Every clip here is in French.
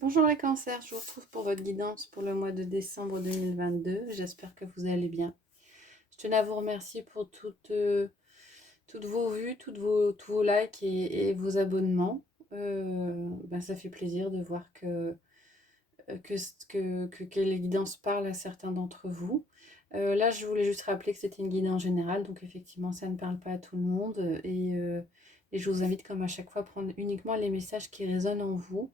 Bonjour les cancers, je vous retrouve pour votre guidance pour le mois de décembre 2022. J'espère que vous allez bien. Je tenais à vous remercier pour toutes vos vues, tous vos likes et vos abonnements. Ça fait plaisir de voir que les guidances parlent à certains d'entre vous. Là, je voulais juste rappeler que c'était une guidance générale, donc effectivement, ça ne parle pas à tout le monde. Et je vous invite, comme à chaque fois, à prendre uniquement les messages qui résonnent en vous.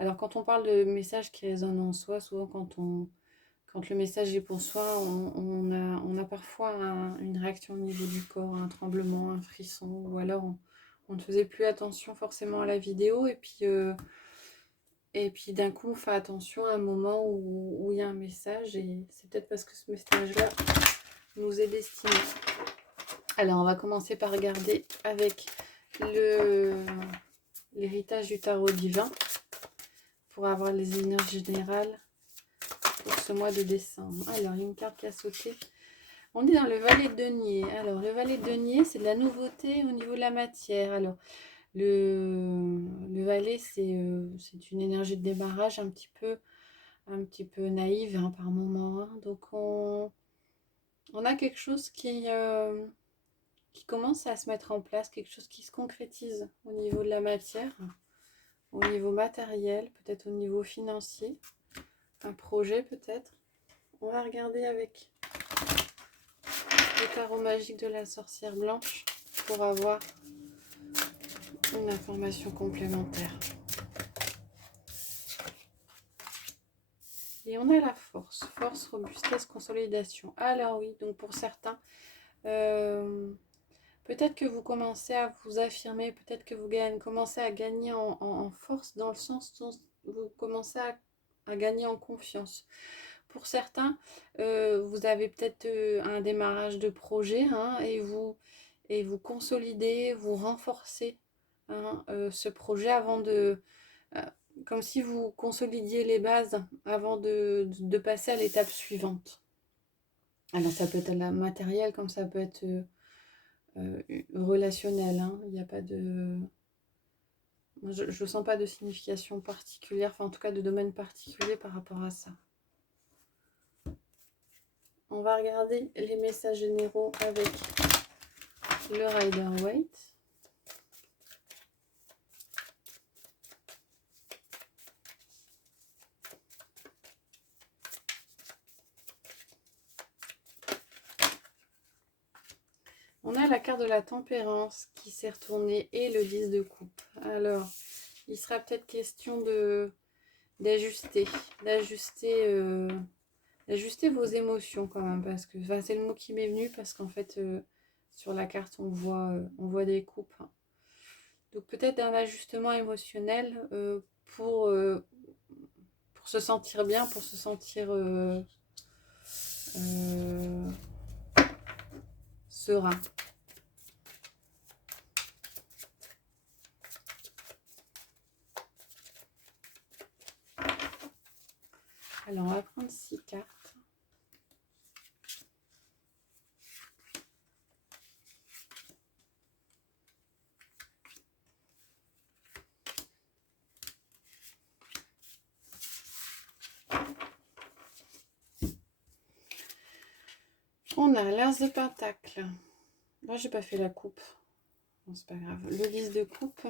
Alors, quand on parle de messages qui résonnent en soi, souvent quand le message est pour soi, on a parfois une réaction au niveau du corps, un tremblement, un frisson, ou alors on ne faisait plus attention forcément à la vidéo, et puis d'un coup, on fait attention à un moment où il y a un message, et c'est peut-être parce que ce message-là nous est destiné. Alors, on va commencer par regarder avec l'héritage du tarot divin pour avoir les énergies générales pour ce mois de décembre. Alors, il y a une carte qui a sauté. On est dans le valet de denier. Alors, le valet de denier, c'est de la nouveauté au niveau de la matière. Alors, le valet, c'est une énergie de démarrage un petit peu naïve hein, par moment. Hein. Donc, on a quelque chose qui commence à se mettre en place, quelque chose qui se concrétise au niveau de la matière, au niveau matériel, peut-être au niveau financier, un projet peut-être. On va regarder avec le tarot magique de la sorcière blanche pour avoir une information complémentaire. Et on a la force, robustesse, consolidation. Alors oui, donc pour certains, peut-être que vous commencez à vous affirmer, peut-être que vous commencez à gagner en force dans le sens où vous commencez à gagner en confiance. Pour certains, vous avez peut-être un démarrage de projet hein, et vous consolidez, vous renforcez hein, ce projet avant de... comme si vous consolidiez les bases avant de passer à l'étape suivante. Alors ça peut être matériel comme ça peut être relationnel. Hein. Il n'y a pas de... Je ne sens pas de signification particulière, enfin en tout cas de domaine particulier par rapport à ça. On va regarder les messages généraux avec le Rider-Waite. On a la carte de la tempérance qui s'est retournée et le 10 de coupe. Alors, il sera peut-être question d'ajuster vos émotions quand même, parce que c'est le mot qui m'est venu, parce qu'en fait, sur la carte, on voit des coupes. Donc peut-être un ajustement émotionnel pour se sentir bien, pour se sentir serein. Alors, on va prendre 6 cartes. On a l'As de Pentacle. Là, j'ai pas fait la coupe. Bon, c'est pas grave. Le 10 de coupe.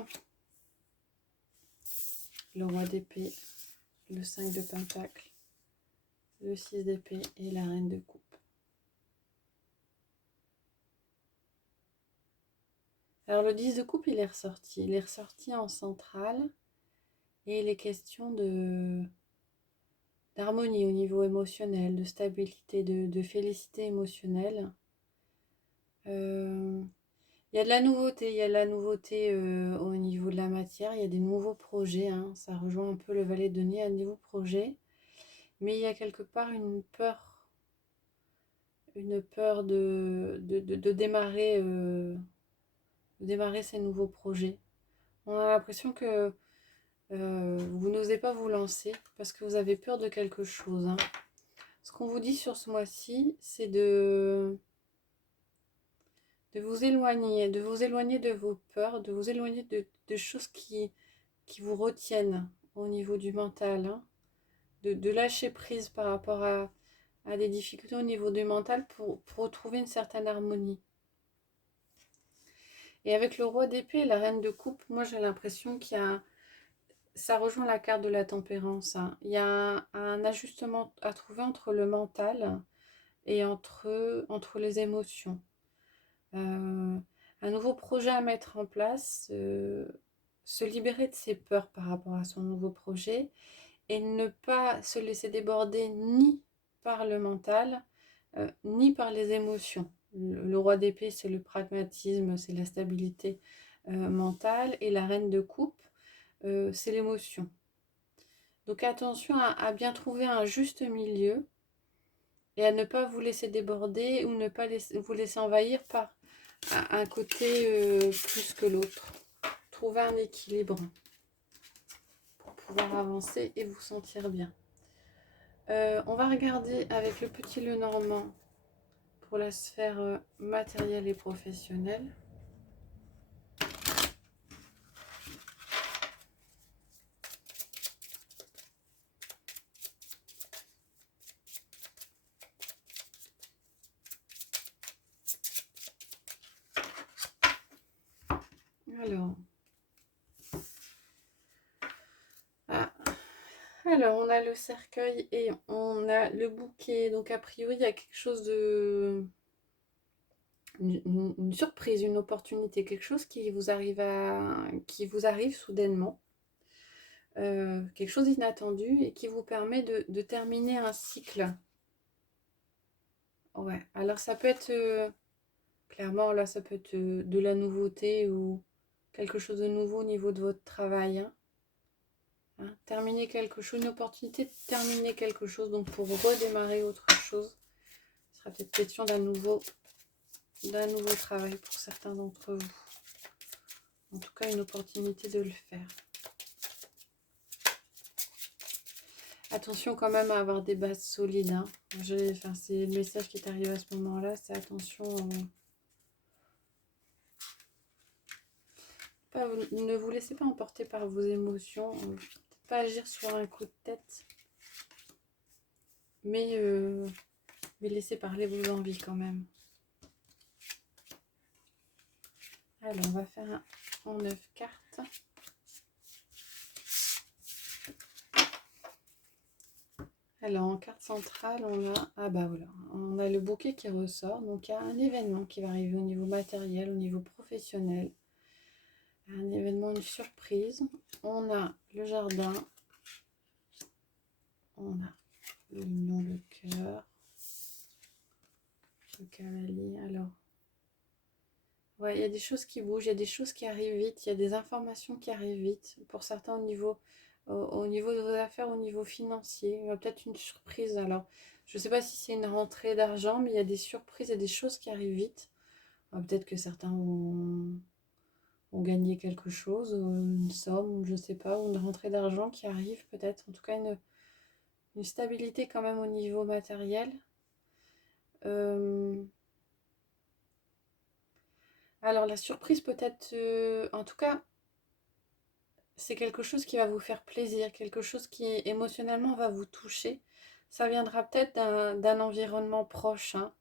Le roi d'épée. Le 5 de Pentacle. Le 6 d'épée et la reine de coupe. Alors, le 10 de coupe, il est ressorti. Il est ressorti en centrale. Et il est question d'harmonie au niveau émotionnel, de stabilité, de félicité émotionnelle. Il y a de la nouveauté, au niveau de la matière, il y a des nouveaux projets, hein, ça rejoint un peu le valet de denier à niveau projet, mais il y a quelque part une peur de démarrer ces nouveaux projets. On a l'impression que vous n'osez pas vous lancer parce que vous avez peur de quelque chose. Hein. Ce qu'on vous dit sur ce mois-ci, c'est de vous éloigner, de vos peurs, de vous éloigner de choses qui vous retiennent au niveau du mental, hein, de lâcher prise par rapport à des difficultés au niveau du mental pour retrouver une certaine harmonie. Et avec le roi d'épée et la reine de coupe, moi j'ai l'impression qu'il y a, ça rejoint la carte de la tempérance, hein. Il y a un ajustement à trouver entre le mental et entre les émotions. Un nouveau projet à mettre en place, se libérer de ses peurs par rapport à son nouveau projet et ne pas se laisser déborder ni par le mental, ni par les émotions. Le roi d'épée, c'est le pragmatisme, c'est la stabilité mentale, et la reine de coupe, c'est l'émotion. Donc attention à bien trouver un juste milieu et à ne pas vous laisser déborder ou ne pas vous laisser envahir par un côté plus que l'autre. Trouver un équilibre pour pouvoir avancer et vous sentir bien. On va regarder avec le petit Lenormand pour la sphère matérielle et professionnelle. Alors, on a le cercueil et on a le bouquet. Donc a priori, il y a quelque chose de... Une surprise, une opportunité, quelque chose qui vous arrive soudainement. Quelque chose d'inattendu et qui vous permet de terminer un cycle. Ouais, alors ça peut être... clairement, là, ça peut être de la nouveauté ou quelque chose de nouveau au niveau de votre travail, hein. Hein, terminer quelque chose, une opportunité de terminer quelque chose, donc pour redémarrer autre chose. Ce sera peut-être question d'un nouveau travail pour certains d'entre vous. En tout cas, une opportunité de le faire. Attention quand même à avoir des bases solides, hein. C'est le message qui est arrivé à ce moment-là, c'est attention... ne vous laissez pas emporter par vos émotions. Peut-être pas agir sur un coup de tête. Mais laissez parler vos envies quand même. Alors, on va faire en 9 cartes. Alors, en carte centrale, on a... Ah bah voilà, on a le bouquet qui ressort. Donc, il y a un événement qui va arriver au niveau matériel, au niveau professionnel. Un événement, une surprise. On a le jardin. On a l'union, le cœur. Le cavalier. Alors, ouais, il y a des choses qui bougent, il y a des choses qui arrivent vite, il y a des informations qui arrivent vite. Pour certains, au niveau de vos affaires, au niveau financier, il y a peut-être une surprise. Alors, je ne sais pas si c'est une rentrée d'argent, mais il y a des surprises et des choses qui arrivent vite. Peut-être que certains ont gagné quelque chose, une somme, ou je ne sais pas, ou une rentrée d'argent qui arrive peut-être. En tout cas, une stabilité quand même au niveau matériel. Alors, la surprise peut-être, en tout cas, c'est quelque chose qui va vous faire plaisir, quelque chose qui émotionnellement va vous toucher. Ça viendra peut-être d'un environnement proche, hein.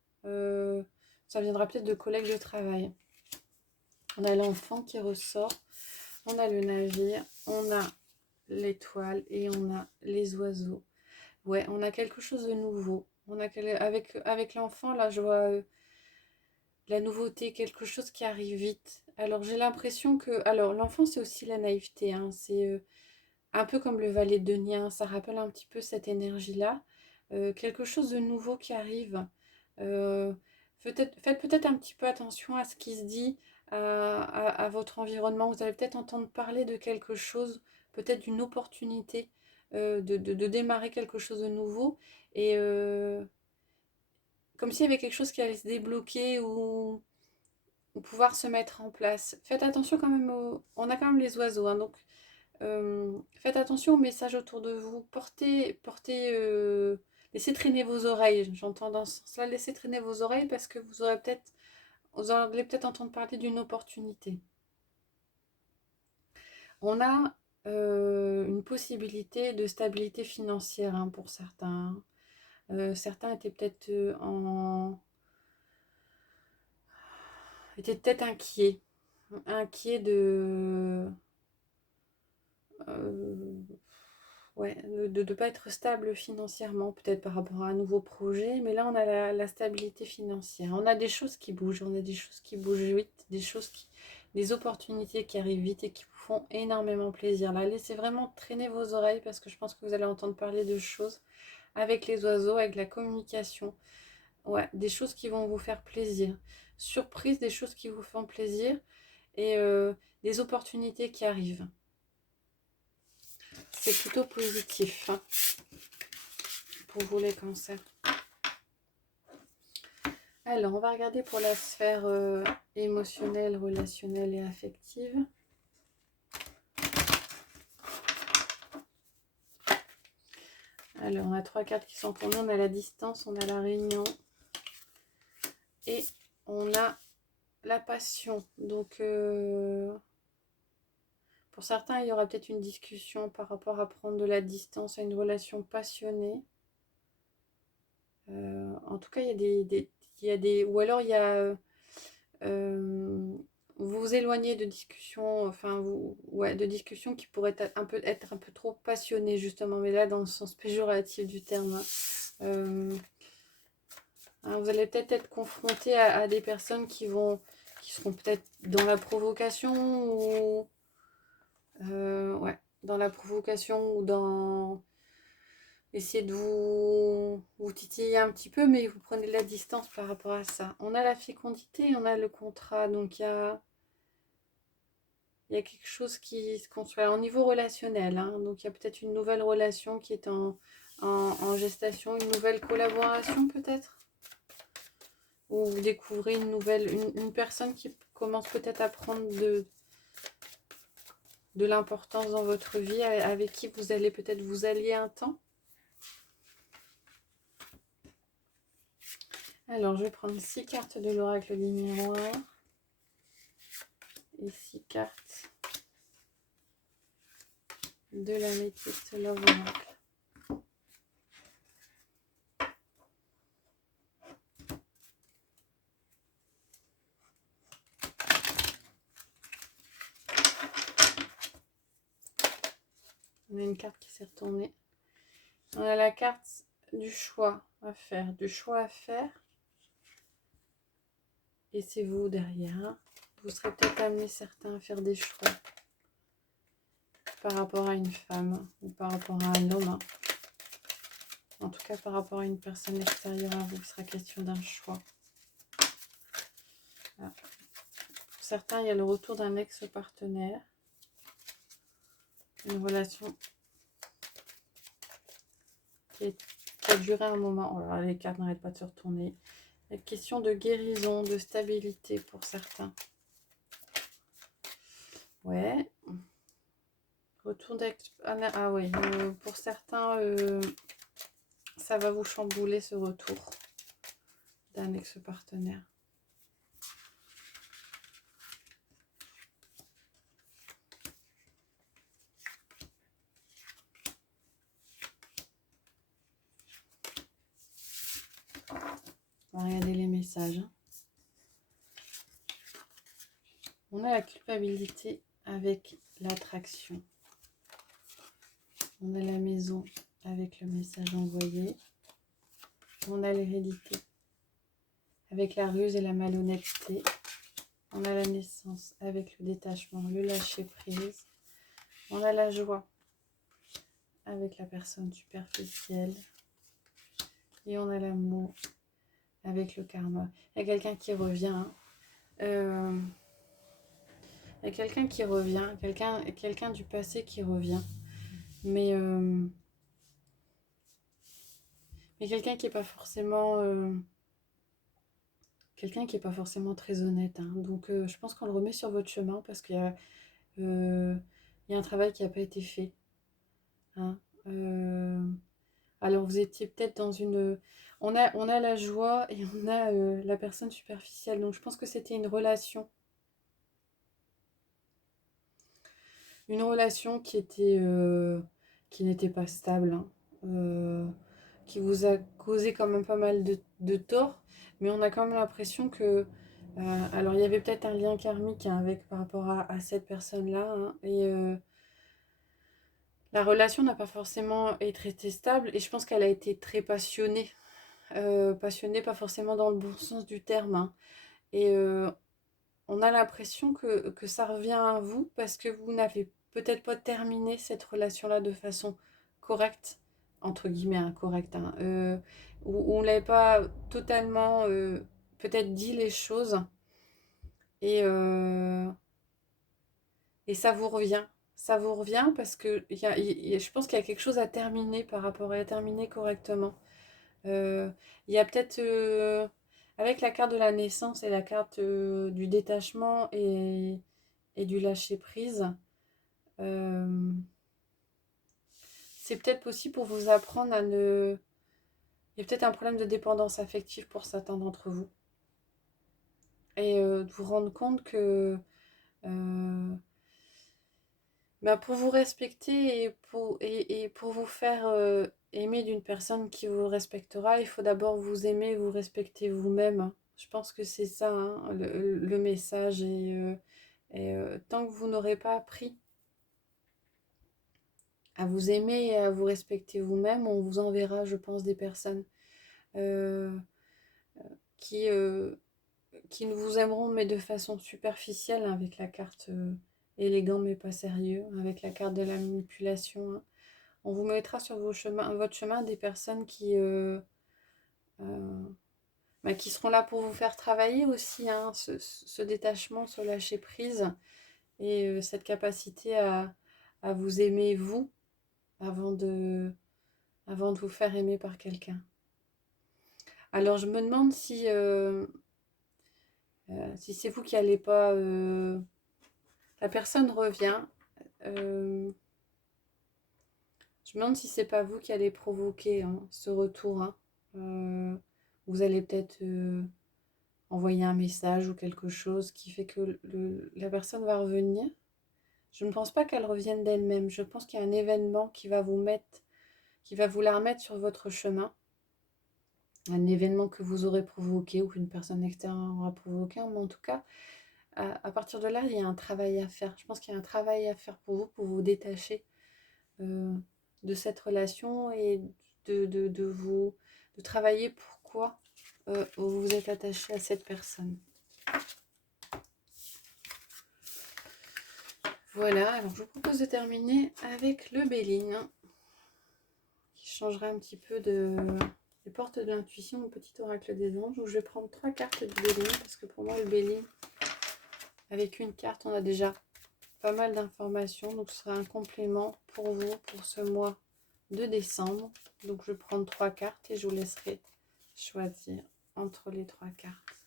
Ça viendra peut-être de collègues de travail. On a l'enfant qui ressort, on a le navire, on a l'étoile et on a les oiseaux. Ouais, on a quelque chose de nouveau. Avec l'enfant, là, je vois la nouveauté, quelque chose qui arrive vite. Alors, j'ai l'impression que... Alors, l'enfant, c'est aussi la naïveté, hein. C'est... un peu comme le valet de Nien, ça rappelle un petit peu cette énergie-là. Quelque chose de nouveau qui arrive. Euh, faites peut-être un petit peu attention à ce qui se dit, à votre environnement. Vous allez peut-être entendre parler de quelque chose, peut-être d'une opportunité de démarrer quelque chose de nouveau. Et comme s'il y avait quelque chose qui allait se débloquer ou pouvoir se mettre en place. Faites attention quand même On a quand même les oiseaux, hein, donc faites attention aux messages autour de vous. Laissez traîner vos oreilles. J'entends dans ce sens-là, laissez traîner vos oreilles parce que vous allez peut-être entendre parler d'une opportunité. On a une possibilité de stabilité financière hein, pour certains. Certains étaient peut-être étaient peut-être inquiets euh, ouais, de ne pas être stable financièrement, peut-être par rapport à un nouveau projet, mais là on a la stabilité financière. On a des choses qui bougent, on a des choses qui bougent vite, des opportunités qui arrivent vite et qui vous font énormément plaisir. Là, laissez vraiment traîner vos oreilles parce que je pense que vous allez entendre parler de choses avec les oiseaux, avec la communication. Ouais, des choses qui vont vous faire plaisir. Surprise, des choses qui vous font plaisir et des opportunités qui arrivent. C'est plutôt positif hein, pour vous les cancers. Alors, on va regarder pour la sphère émotionnelle, relationnelle et affective. Alors, on a 3 cartes qui sont pour nous. On a la distance, on a la réunion et on a la passion. Donc, pour certains, il y aura peut-être une discussion par rapport à prendre de la distance à une relation passionnée. En tout cas, ou alors il y a vous vous éloignez de discussions, enfin de discussions qui pourraient être un peu trop passionnées justement, mais là dans le sens péjoratif du terme. Hein, vous allez peut-être être confronté à des personnes qui seront peut-être dans la provocation ou dans la provocation ou dans essayer de vous titiller un petit peu, mais vous prenez de la distance par rapport à ça. On a la fécondité, on a le contrat, donc il y a quelque chose qui se construit au niveau relationnel. Hein, donc il y a peut-être une nouvelle relation qui est en gestation, une nouvelle collaboration peut-être. Ou vous découvrez une personne qui commence peut-être à prendre de l'importance dans votre vie, avec qui vous allez peut-être vous allier un temps. Alors, je vais prendre 6 cartes de l'oracle du miroir et 6 cartes de l'améthyste Love Oracle. On a une carte qui s'est retournée. On a la carte du choix à faire, et c'est vous derrière. Vous serez peut-être amené certains à faire des choix par rapport à une femme ou par rapport à un homme. En tout cas, par rapport à une personne extérieure à vous, il sera question d'un choix. Voilà. Pour certains, il y a le retour d'un ex-partenaire. Une relation qui a duré un moment. Oh là, les cartes n'arrêtent pas de se retourner. Il y a question de guérison, de stabilité pour certains. Ouais. Retour d'ex... Ah oui, pour certains, ça va vous chambouler ce retour d'un ex-partenaire. On va regarder les messages. On a la culpabilité avec l'attraction. On a la maison avec le message envoyé. On a l'hérédité avec la ruse et la malhonnêteté. On a la naissance avec le détachement, le lâcher prise. On a la joie avec la personne superficielle. Et on a l'amour avec le karma. Il y a quelqu'un qui revient. Il y a quelqu'un qui revient. Quelqu'un du passé qui revient. Mais quelqu'un qui n'est pas forcément... quelqu'un qui n'est pas forcément très honnête. Hein. Donc je pense qu'on le remet sur votre chemin parce qu'il y a un travail qui n'a pas été fait. Hein. Alors vous étiez peut-être dans une... On a la joie et on a la personne superficielle. Donc je pense que c'était une relation. une relation qui n'était pas stable, hein, qui vous a causé quand même pas mal de tort, mais on a quand même l'impression que alors il y avait peut-être un lien karmique, hein, avec par rapport à cette personne-là, hein, et la relation n'a pas forcément été stable, et je pense qu'elle a été très passionnée. Passionnée, pas forcément dans le bon sens du terme, hein. Et on a l'impression que ça revient à vous parce que vous n'avez peut-être pas terminé cette relation-là de façon correcte, entre guillemets, hein, correcte, hein, où on ne l'avait pas totalement peut-être dit les choses, et, euh, et ça vous revient. Ça vous revient parce que je pense qu'il y a quelque chose à terminer par rapport à terminer correctement. Euh, il y a peut-être, avec la carte de la naissance et la carte du détachement et du lâcher-prise, euh, c'est peut-être possible pour vous apprendre à ne... Il y a peut-être un problème de dépendance affective pour certains d'entre vous. Et de vous rendre compte que euh, bah, pour vous respecter et pour vous faire aimer d'une personne qui vous respectera, il faut d'abord vous aimer, vous respecter vous-même, hein. Je pense que c'est ça, hein, le message. Tant que vous n'aurez pas appris à vous aimer et à vous respecter vous-même, on vous enverra, je pense, des personnes euh, qui, euh, qui ne vous aimeront, mais de façon superficielle, hein, avec la carte élégant mais pas sérieux, avec la carte de la manipulation, hein. On vous mettra sur votre chemin des personnes euh, qui seront là pour vous faire travailler aussi, hein, ce détachement, ce lâcher prise et cette capacité à vous aimer vous avant de, avant de vous faire aimer par quelqu'un. Alors je me demande si c'est vous qui n'allez pas... la personne revient. euh, je me demande si c'est pas vous qui allez provoquer, hein, ce retour, hein. Vous allez peut-être envoyer un message ou quelque chose qui fait que la personne va revenir. Je ne pense pas qu'elle revienne d'elle-même. Je pense qu'il y a un événement qui va vous la remettre sur votre chemin. Un événement que vous aurez provoqué ou qu'une personne extérieure aura provoqué. Mais en tout cas, à partir de là, il y a un travail à faire. Je pense qu'il y a un travail à faire pour vous détacher euh, de cette relation et de travailler pourquoi vous vous êtes attaché à cette personne. Voilà, alors je vous propose de terminer avec le Béline, qui changera un petit peu des portes de l'intuition au petit oracle des anges, où je vais prendre 3 cartes du Béline, parce que pour moi le Béline, avec une carte, on a déjà pas mal d'informations, donc ce sera un complément pour vous pour ce mois de décembre. Donc je vais prendre 3 cartes et je vous laisserai choisir entre les 3 cartes.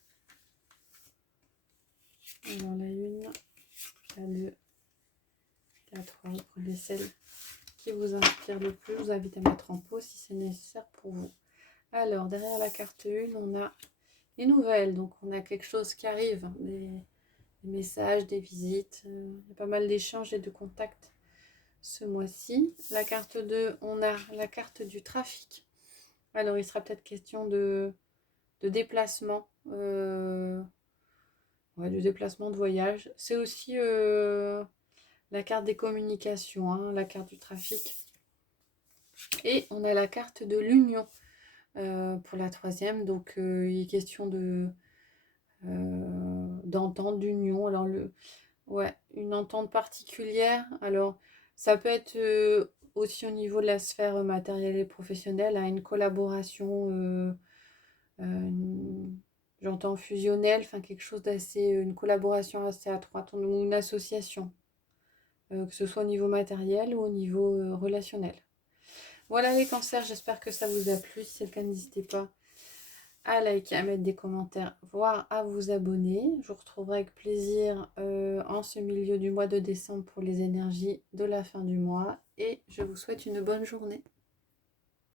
Alors la 1, la 2, la 3, vous prenez celle qui vous inspire le plus. Je vous invite à mettre en pause si c'est nécessaire pour vous. Alors derrière la carte 1, on a les nouvelles, donc on a quelque chose qui arrive, des messages, des visites, il y a pas mal d'échanges et de contacts ce mois-ci. La carte 2, on a la carte du trafic. Alors il sera peut-être question de déplacement, de déplacement, de voyage. C'est aussi la carte des communications, hein, la carte du trafic. Et on a la carte de l'union pour la 3e. Donc il est question d'entente, d'union. Alors une entente particulière. Alors ça peut être aussi au niveau de la sphère matérielle et professionnelle, hein, une collaboration, j'entends fusionnelle, enfin quelque chose d'assez, une collaboration assez étroite, ou une association, que ce soit au niveau matériel ou au niveau relationnel. Voilà les cancers, j'espère que ça vous a plu. Si c'est le cas, n'hésitez pas à liker, à mettre des commentaires, voire à vous abonner. Je vous retrouverai avec plaisir en ce milieu du mois de décembre pour les énergies de la fin du mois. Et je vous souhaite une bonne journée.